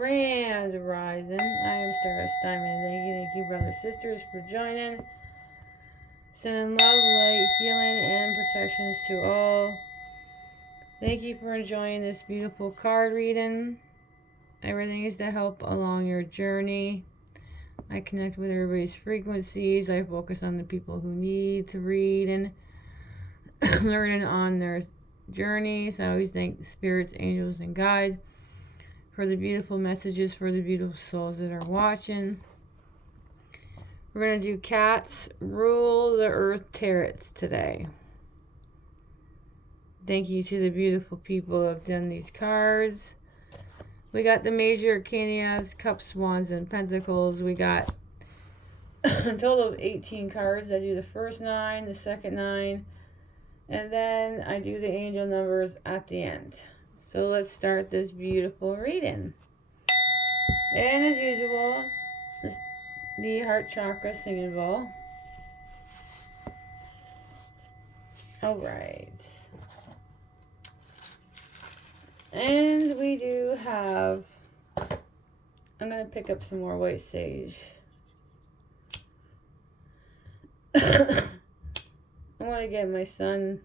Grand Rising. I am Stardust Diamond. Thank you, brothers, sisters, for joining. Sending love, light, healing, and protections to all. Thank you for enjoying this beautiful card reading. Everything is to help along your journey. I connect with everybody's frequencies. I focus on the people who need to read and learning on their journeys. I always thank the spirits, angels, and guides for the beautiful messages for the beautiful souls that are watching. We're going to do Cats Rule the Earth Tarots today. Thank you to the beautiful people who have done these cards. We got the major arcanas, cups, wands, and pentacles. We got a total of 18 cards. I do the first 9, the second 9, and then I do the angel numbers at the end. So let's start this beautiful reading. And as usual, the heart chakra singing bowl. Alright. And we do have, I'm going to pick up some more white sage. I want to get my son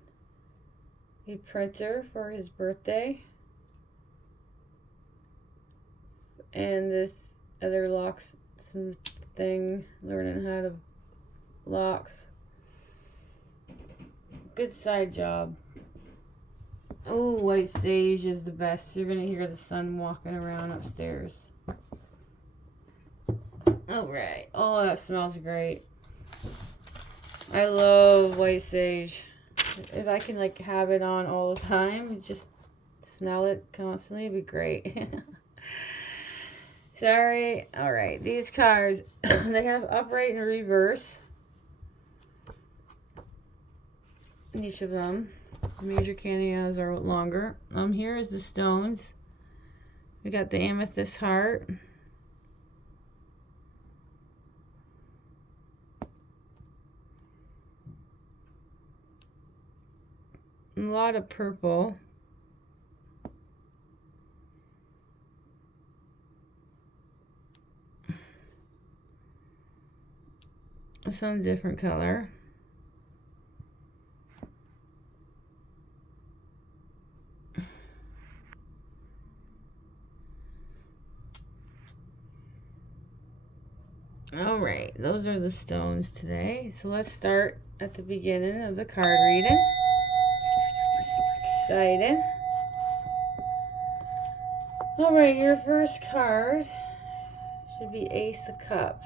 a printer for his birthday. And this other locksmith thing, learning how to locks. Good side job. Oh, white sage is the best. You're going to hear the sun walking around upstairs. Alright. Oh, that smells great. I love white sage. If I can like have it on all the time, just smell it constantly, it'd be great. Sorry. Alright, these cards, they have upright and reverse. Each of them. The major arcanas are longer. Here is the stones. We got the amethyst heart. A lot of purple. Some different color. Alright, those are the stones today. So let's start at the beginning of the card reading. Excited. Alright, your first card should be Ace of Cups.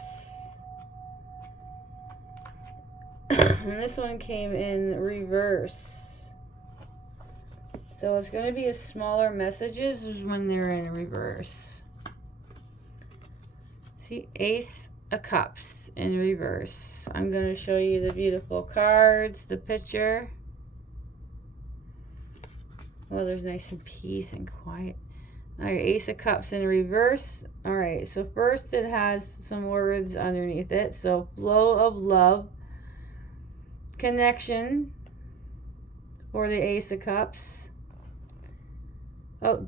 And this one came in reverse. So it's going to be a smaller messages when they're in reverse. See, Ace of Cups in reverse. I'm going to show you the beautiful cards, the picture. Oh, there's nice and peace and quiet. Alright, Ace of Cups in reverse. Alright, so first it has some words underneath it. So, flow of love, connection for the Ace of Cups. Oh.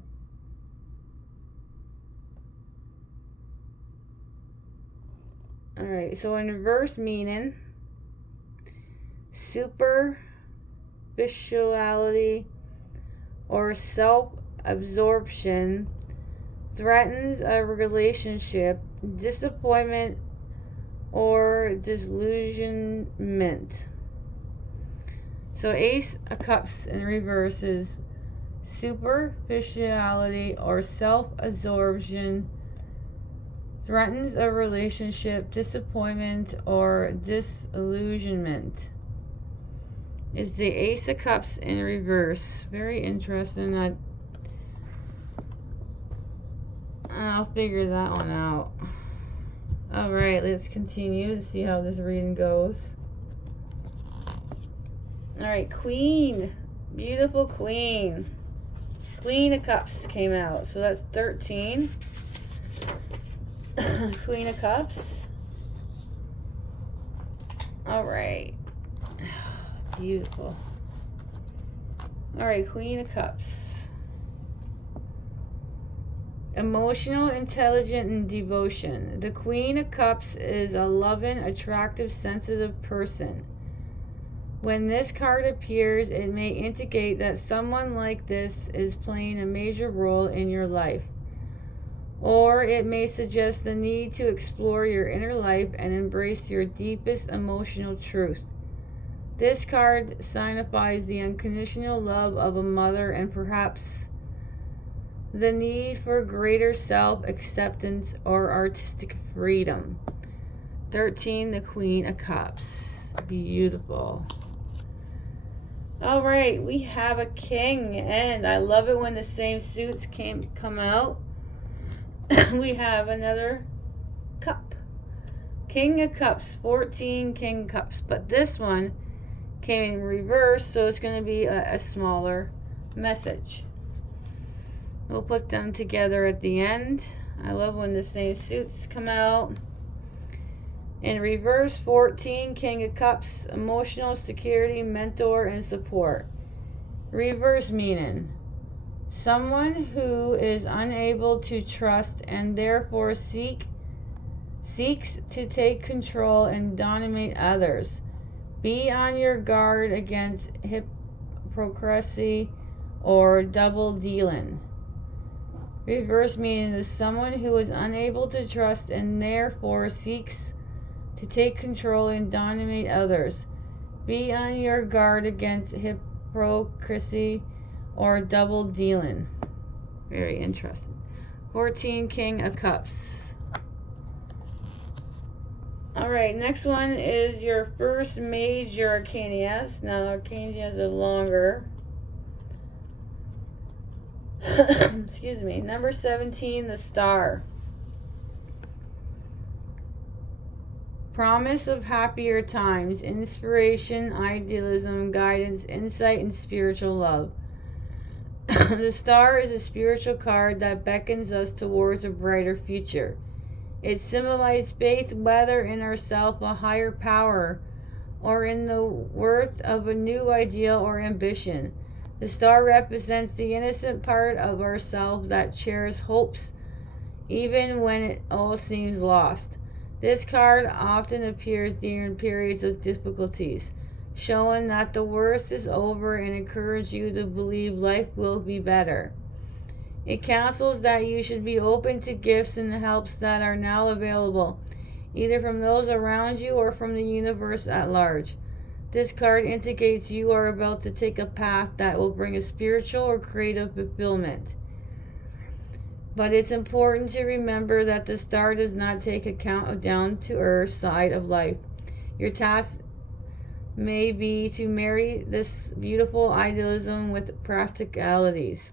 Alright, so in reverse meaning, superficiality or self-absorption threatens a relationship, disappointment, or disillusionment. So Ace of Cups in reverse is superficiality or self-absorption threatens a relationship, disappointment, or disillusionment. It's the Ace of Cups in reverse. Very interesting. I'll figure that one out. Alright, let's continue to see how this reading goes. Alright, Queen. Beautiful Queen. Queen of Cups came out. So that's 13. Queen of Cups. Alright. Beautiful. Alright, Queen of Cups. emotional, intelligent, and devotion. The Queen of Cups is a loving, attractive, sensitive person. When this card appears, it may indicate that someone like this is playing a major role in your life. Or it may suggest the need to explore your inner life and embrace your deepest emotional truth. This card signifies the unconditional love of a mother and perhaps the need for greater self-acceptance or artistic freedom. 13, the Queen of Cups. Beautiful. All right, we have a king, and I love it when the same suits come out. We have another cup. King of Cups, 14 King of Cups, but this one came in reverse, so it's going to be a smaller message. We'll put them together at the end. I love when the same suits come out. In reverse, 14 King of Cups, emotional security, mentor, and support. Reverse meaning someone who is unable to trust and therefore seeks to take control and dominate others. Be on your guard against hypocrisy or double dealing. Reverse meaning is someone who is unable to trust and therefore seeks to take control and dominate others. Be on your guard against hypocrisy or double dealing. Very interesting. 14 King of Cups. Alright, next one is your first major arcanias. Now, arcanias are longer. Excuse me. Number 17, the Star. Promise of happier times, inspiration, idealism, guidance, insight, and spiritual love. The Star is a spiritual card that beckons us towards a brighter future. It symbolizes faith, whether in ourselves, a higher power, or in the worth of a new ideal or ambition. The Star represents the innocent part of ourselves that cherishes hopes even when it all seems lost. This card often appears during periods of difficulties, showing that the worst is over and encourage you to believe life will be better. It counsels that you should be open to gifts and helps that are now available, either from those around you or from the universe at large. This card indicates you are about to take a path that will bring a spiritual or creative fulfillment. But it's important to remember that the Star does not take account of down-to-earth side of life. Your task may be to marry this beautiful idealism with practicalities.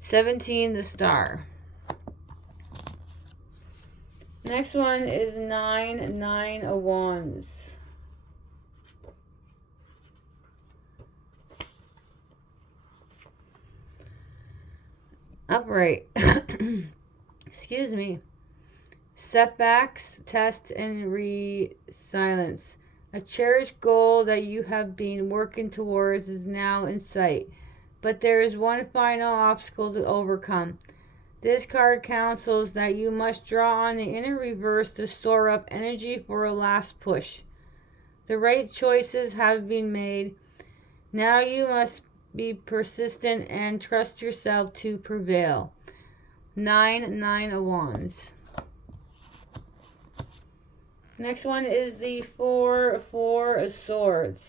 17, the Star. Next one is 9 of Wands. Upright. Excuse me. Setbacks, test, and resilience. A cherished goal that you have been working towards is now in sight, but there is one final obstacle to overcome. This card counsels that you must draw on the inner reverse to store up energy for a last push. The right choices have been made. Now you must be persistent and trust yourself to prevail. 9 of Wands. Next one is the 4 of Swords.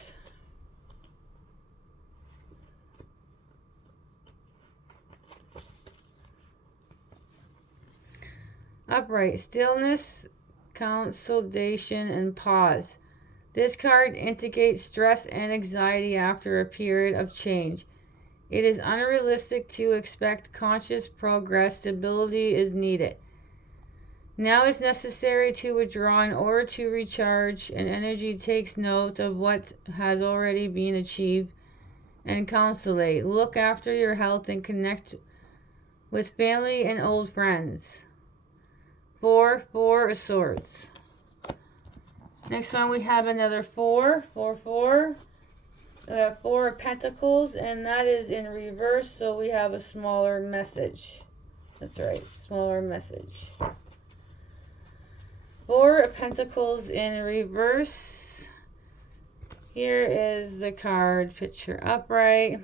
Upright. Stillness, consolidation, and pause. This card indicates stress and anxiety after a period of change. It is unrealistic to expect conscious progress. Stability is needed. Now is necessary to withdraw in order to recharge, and energy takes note of what has already been achieved and consolidate. Look after your health and connect with family and old friends. 4 of Swords. Next one we have another 4. 4 of Pentacles, and that is in reverse, so we have a smaller message. That's right. Smaller message. Four of Pentacles in reverse. Here is the card picture upright.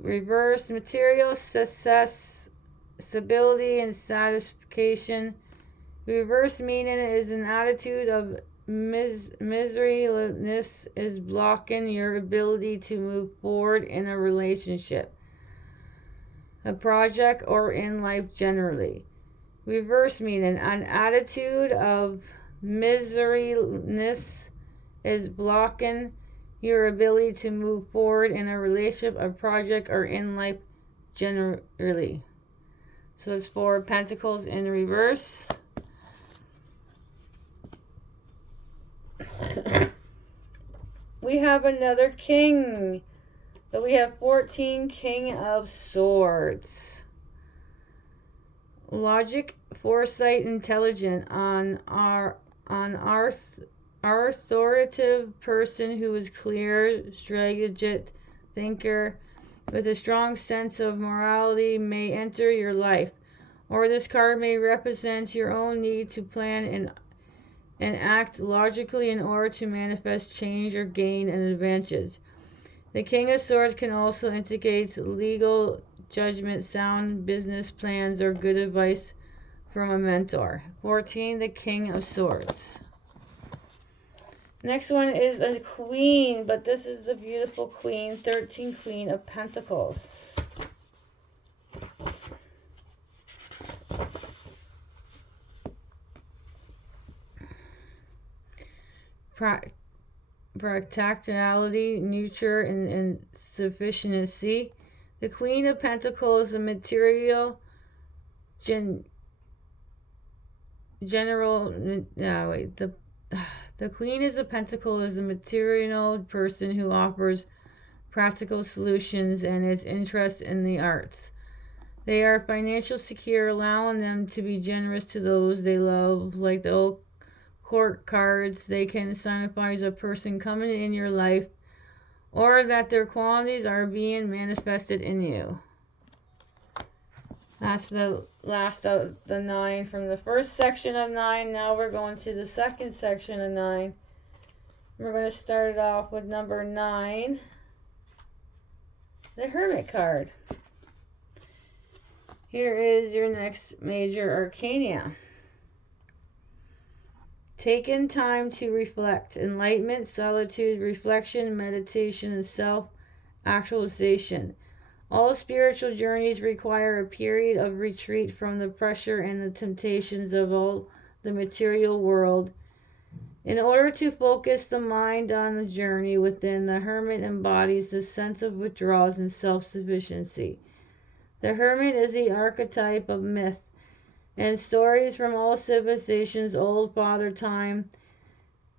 Reverse material success, stability, and satisfaction. Reverse meaning is an attitude of miserliness is blocking your ability to move forward in a relationship, a project, or in life generally. Reverse meaning an attitude of miserliness is blocking your ability to move forward in a relationship, a project, or in life generally. So it's Four of Pentacles in reverse. We have another king. So we have 14, King of Swords. Logic, foresight, intelligent, authoritative person who is clear, strategic thinker with a strong sense of morality may enter your life, or this card may represent your own need to plan and act logically in order to manifest change or gain an advantage. The King of Swords can also indicate legal judgment, sound business plans, or good advice from a mentor. 14, the King of Swords. Next one is a Queen, but this is the beautiful Queen. 13, Queen of Pentacles. Practicality, nurture, and sufficiency. The Queen of Pentacles is a material the Queen of Pentacles is a material person who offers practical solutions and is interested in the arts. They are financially secure, allowing them to be generous to those they love, like the old court cards. They can signify a person coming in your life or that their qualities are being manifested in you. That's the last of the 9 from the first section of 9. Now we're going to the second section of 9. We're going to start it off with number 9, the Hermit card. Here is your next major arcana. Taking time to reflect. Enlightenment, solitude, reflection, meditation, and self-actualization. All spiritual journeys require a period of retreat from the pressure and the temptations of all the material world. In order to focus the mind on the journey within, the hermit embodies the sense of withdrawal and self-sufficiency. The hermit is the archetype of myth and stories from all civilizations, old Father Time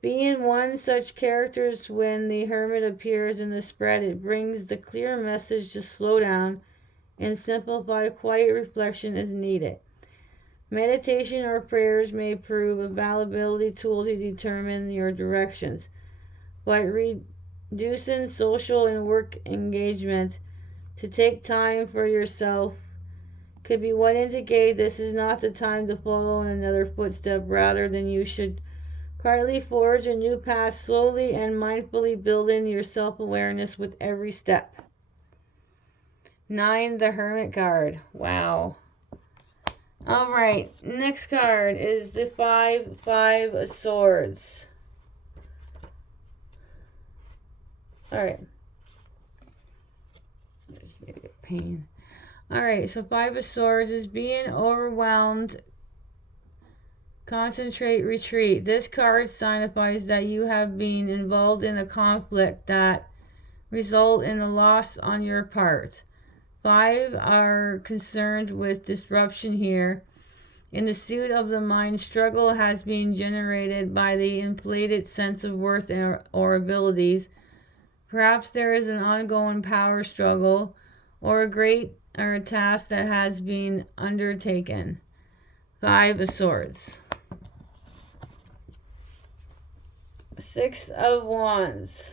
being one such characters. When the hermit appears in the spread, it brings the clear message to slow down and simplify. Quiet reflection is needed. Meditation or prayers may prove a valuable tool to determine your directions, but reducing social and work engagement to take time for yourself could be what indicate this is not the time to follow in another footstep. Rather than you should quietly forge a new path, slowly and mindfully building your self-awareness with every step. 9, the Hermit card. Wow. Alright, next card is the 5 of Swords. Alright. Pain. Alright, so 5 of Swords is being overwhelmed. Concentrate, retreat. This card signifies that you have been involved in a conflict that result in a loss on your part. 5 are concerned with disruption here. In the suit of the mind, struggle has been generated by the inflated sense of worth or abilities. Perhaps there is an ongoing power struggle or a task that has been undertaken. 5 of Swords. 6 of Wands.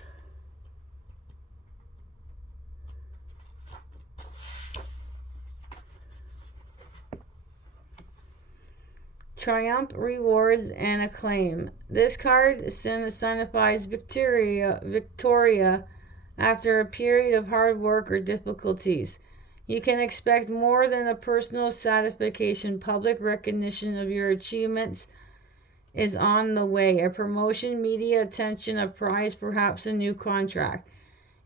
triumph, rewards, and acclaim. This card signifies victoria after a period of hard work or difficulties. You can expect more than a personal satisfaction. Public recognition of your achievements is on the way. A promotion, media attention, a prize, perhaps a new contract.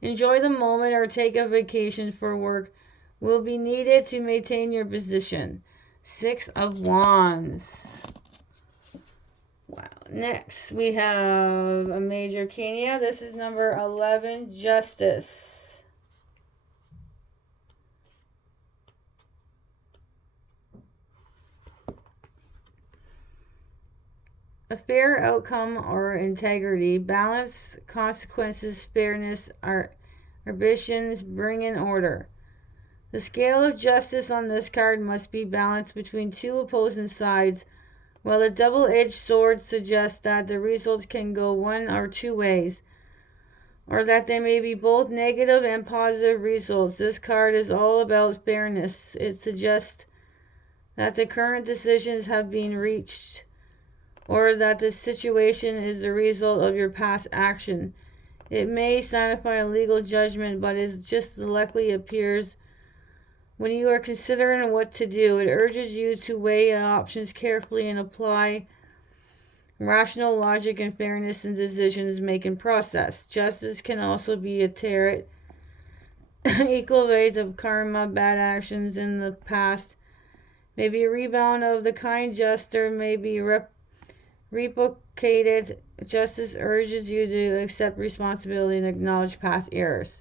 Enjoy the moment or take a vacation for work will be needed to maintain your position. 6 of Wands. Wow. Next, we have a major arcana. This is number 11, Justice. A fair outcome or integrity, balance, consequences, fairness, ambitions, bring in order. The scale of justice on this card must be balanced between two opposing sides, while the double-edged sword suggests that the results can go one or two ways, or that they may be both negative and positive results. This card is all about fairness. It suggests that the current decisions have been reached, or that the situation is the result of your past action. It may signify a legal judgment, but is just likely appears when you are considering what to do. It urges you to weigh options carefully and apply rational logic and fairness in decision-making process. Justice can also be a tarot, equal weight of karma, bad actions in the past. Maybe a rebound of the kind juster may be replicated. Justice urges you to accept responsibility and acknowledge past errors.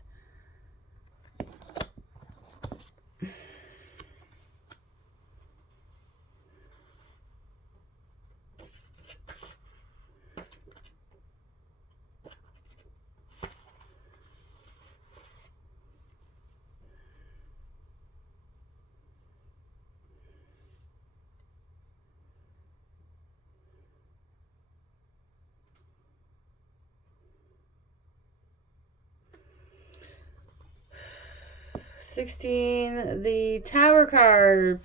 The Tower card.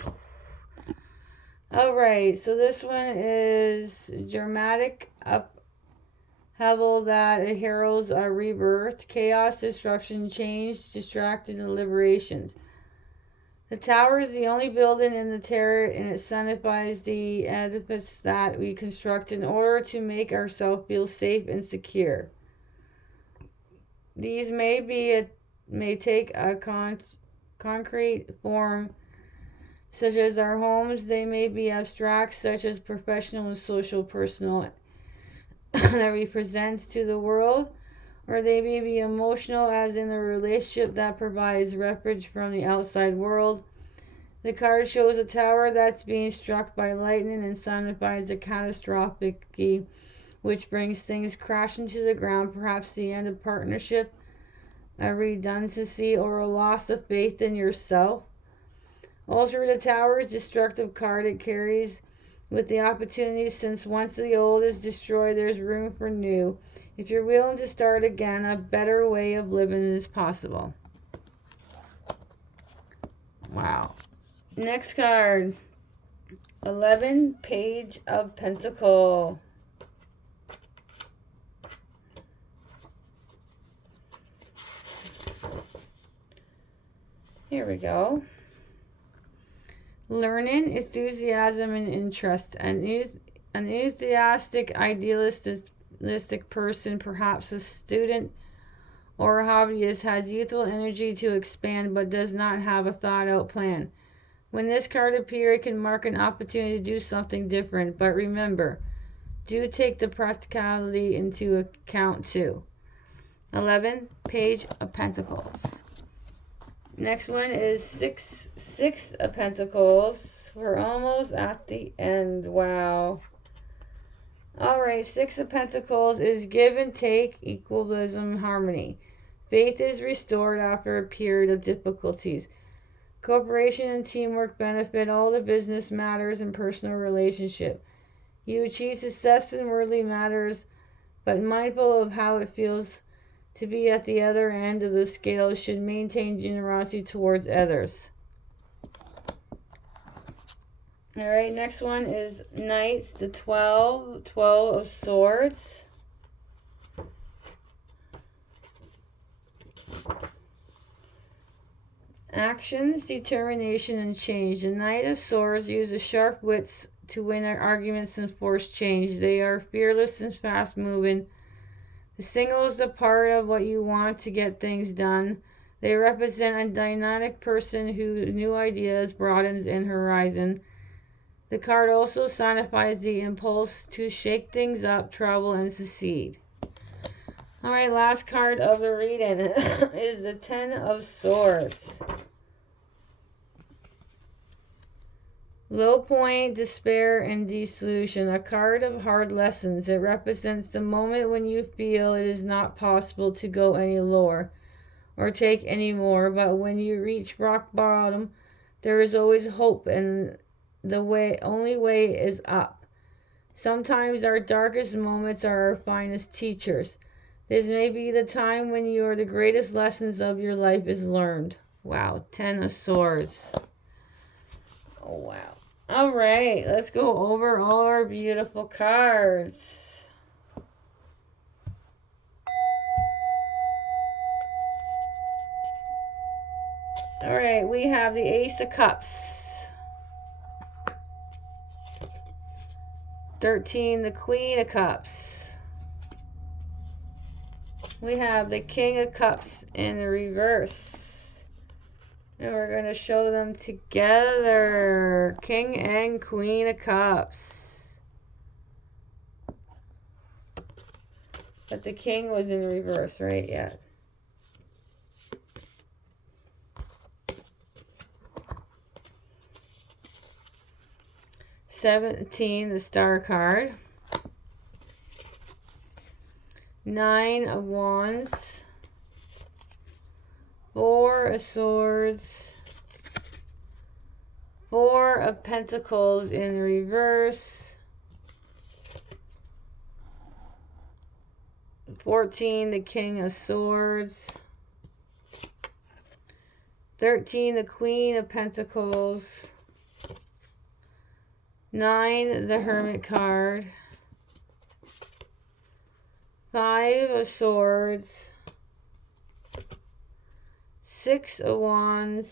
Alright, so this one is dramatic upheaval that heralds a rebirth, chaos, disruption, change, distracted, and liberations. The tower is the only building in the tarot, and it signifies the edifice that we construct in order to make ourselves feel safe and secure. These may take a concrete form, such as our homes. They may be abstract, such as professional and social, personal, that we present to the world, or they may be emotional, as in the relationship that provides refuge from the outside world. The card shows a tower that's being struck by lightning and signifies a catastrophic, which brings things crashing to the ground, perhaps the end of partnership, a redundancy, or a loss of faith in yourself. Alter the Tower's destructive card. It carries with the opportunity, since once the old is destroyed, there's room for new. If you're willing to start again, a better way of living is possible. Wow. Next card. 11, Page of Pentacles. Here we go. Learning, enthusiasm, and interest. An enthusiastic, idealistic person, perhaps a student or a hobbyist, has youthful energy to expand but does not have a thought-out plan. When this card appears, it can mark an opportunity to do something different, but remember, do take the practicality into account too. 11, Page of Pentacles. Next one is Six of Pentacles. We're almost at the end. Wow. Alright, Six of Pentacles is give and take, equilibrium, harmony. Faith is restored after a period of difficulties. Cooperation and teamwork benefit all the business matters and personal relationship. You achieve success in worldly matters, but mindful of how it feels to be at the other end of the scale, should maintain generosity towards others. All right, next one is Knights, the 12 of Swords. Actions, determination, and change. The Knight of Swords uses sharp wits to win arguments and force change. They are fearless and fast moving. The single is the part of what you want to get things done. They represent a dynamic person who new ideas broadens in horizon. The card also signifies the impulse to shake things up, travel, and succeed. Alright, last card of the reading is the 10 of Swords. Low point, despair, and dissolution. A card of hard lessons. It represents the moment when you feel it is not possible to go any lower or take any more, but when you reach rock bottom, there is always hope, and the only way is up. Sometimes our darkest moments are our finest teachers. This may be the time when the greatest lessons of your life is learned. Wow, 10 of Swords. Oh, wow. All right, let's go over all our beautiful cards. All right, we have the Ace of Cups. 13, the Queen of Cups. We have the King of Cups in the reverse. And we're going to show them together. King and Queen of Cups. But the King was in the reverse, right? Yeah. $17, the Star card. 9 of Wands. 4 of Swords. 4 of Pentacles in reverse. 14, the King of Swords. 13, the Queen of Pentacles. 9, the Hermit card. 5 of Swords. 6 of Wands.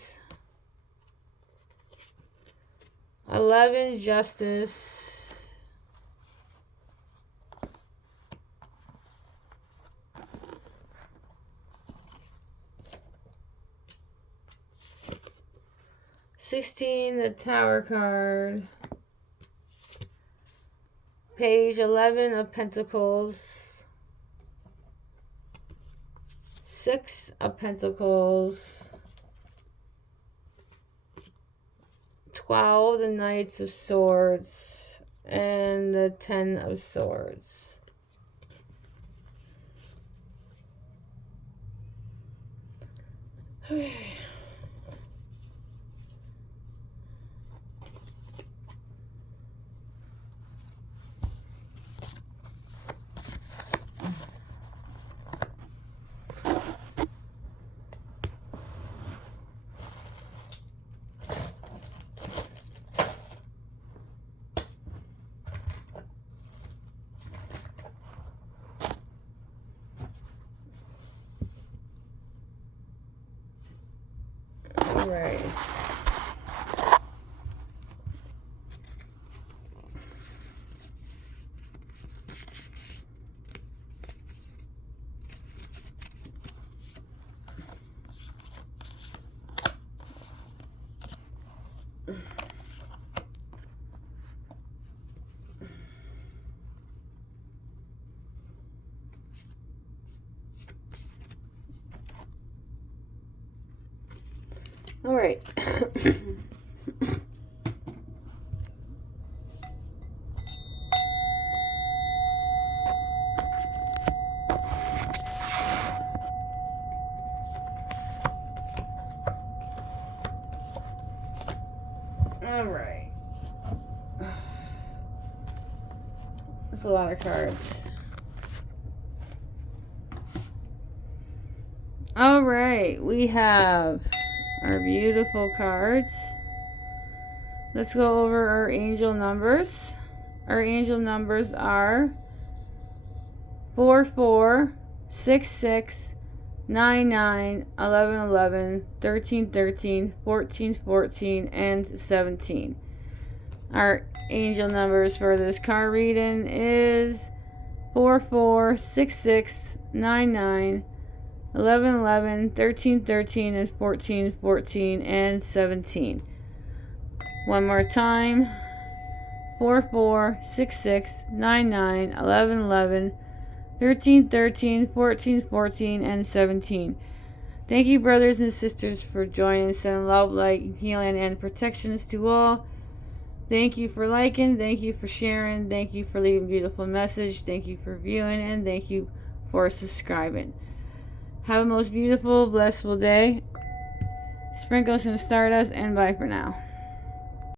11, Justice. 16, the Tower card. Page 11 of Pentacles. 6 of Pentacles. 12, the Knights of Swords. And the 10 of Swords. Right. All right. All right. That's a lot of cards. All right, we have our beautiful cards. Let's go over our angel numbers. Our angel numbers are 4, 4, 6, 6, 9, 9, 11, 11, 13, 13, 14, 14, and 17. Our angel numbers for this card reading is 4, 4, 6, 6, 9, 9, 11, 11, 13, 13, and 14, 14, and 17. One more time. 4, 4, 6, 6, 9, 9, 11, 11, 13, 13, 14, 14, and 17. Thank you, brothers and sisters, for joining. Send love, light, healing, and protections to all. Thank you for liking. Thank you for sharing. Thank you for leaving a beautiful message. Thank you for viewing. And thank you for subscribing. Have a most beautiful, blissful day. Sprinkle some stardust, and bye for now.